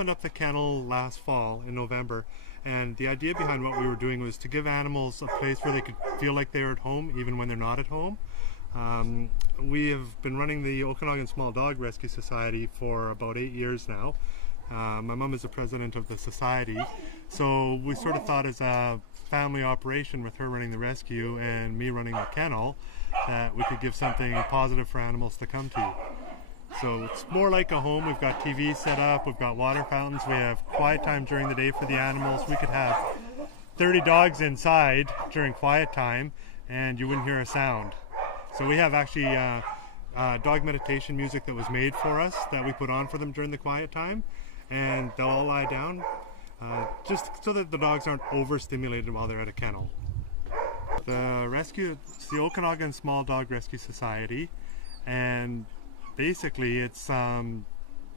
opened up the kennel last fall in November, and the idea behind what we were doing was to give animals a place where they could feel like they're at home even when they're not at home. We have been running the Okanagan Small Dog Rescue Society for about 8 years now. My mom is the president of the society, so we sort of thought as a family operation with her running the rescue and me running the kennel that we could give something positive for animals to come to. So it's more like a home. We've got TV set up, we've got water fountains, we have quiet time during the day for the animals. We could have 30 dogs inside during quiet time and you wouldn't hear a sound. So we have actually dog meditation music that was made for us that we put on for them during the quiet time, and they'll all lie down just so that the dogs aren't overstimulated while they're at a kennel. The rescue, it's the Okanagan Small Dog Rescue Society, and basically it's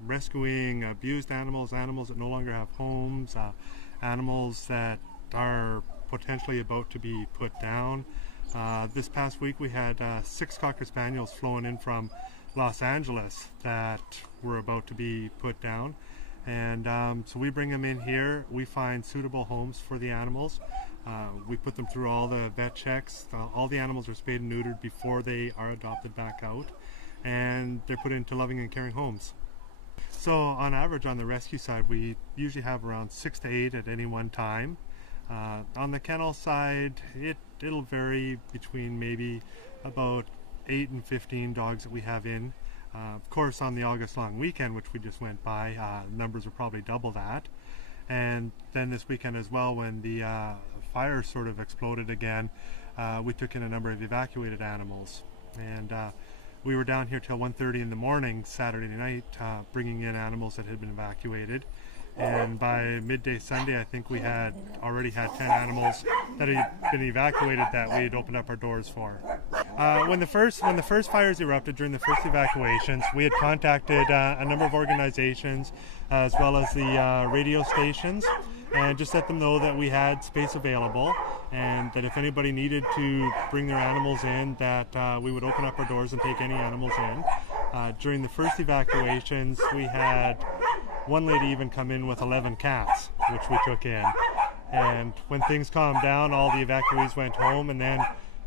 rescuing abused animals, animals that no longer have homes, animals that are potentially about to be put down. This past week we had 6 Cocker Spaniels flown in from Los Angeles that were about to be put down, and so we bring them in here. We find suitable homes for the animals. We put them through all the vet checks. All the animals are spayed and neutered before they are adopted back out, and they're put into loving and caring homes. So on average on the rescue side we usually have around 6 to 8 at any one time. On the kennel side it'll vary between maybe about 8 and 15 dogs that we have in. Of course on the August long weekend, which we just went by, numbers are probably double that. And then this weekend as well, when the fire sort of exploded again, we took in a number of evacuated animals, and we were down here till 1:30 in the morning Saturday night bringing in animals that had been evacuated. And by midday Sunday I think we had already had 10 animals that had been evacuated that we had opened up our doors for. When the first fires erupted during the first evacuations, we had contacted a number of organizations as well as the radio stations, and just let them know that we had space available and that if anybody needed to bring their animals in, that we would open up our doors and take any animals in. During the first evacuations we had one lady even come in with 11 cats, which we took in. And when things calmed down, all the evacuees went home, and then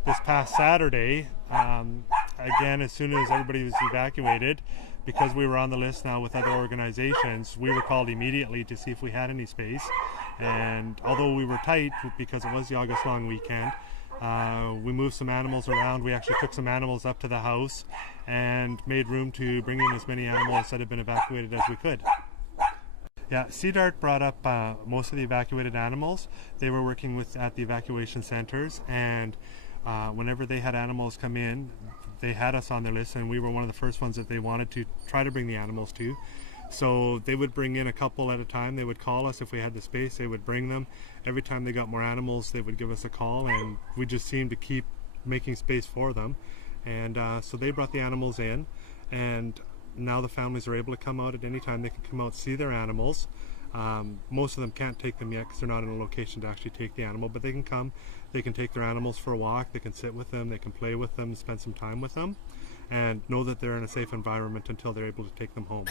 this past Saturday, again, as soon as everybody was evacuated, because we were on the list now with other organizations, we were called immediately to see if we had any space. And although we were tight because it was the August long weekend, we moved some animals around. We actually took some animals up to the house and made room to bring in as many animals that had been evacuated as we could. Yeah, CDART brought up most of the evacuated animals. They were working at the evacuation centers, and whenever they had animals come in, they had us on their list, and we were one of the first ones that they wanted to try to bring the animals to. So they would bring in a couple at a time. They would call us if we had the space. They would bring them. Every time they got more animals, they would give us a call, and we just seemed to keep making space for them. And so they brought the animals in, and now the families are able to come out at any time. They can come out, see their animals. Most of them can't take them yet because they're not in a location to actually take the animal, but they can come, they can take their animals for a walk, they can sit with them, they can play with them, spend some time with them, and know that they're in a safe environment until they're able to take them home.